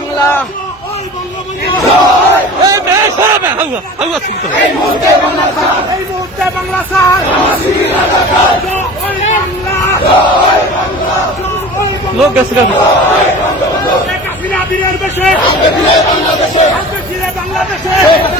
বাংলা। লোক গেছে বাংলাদেশে। বাংলাদেশে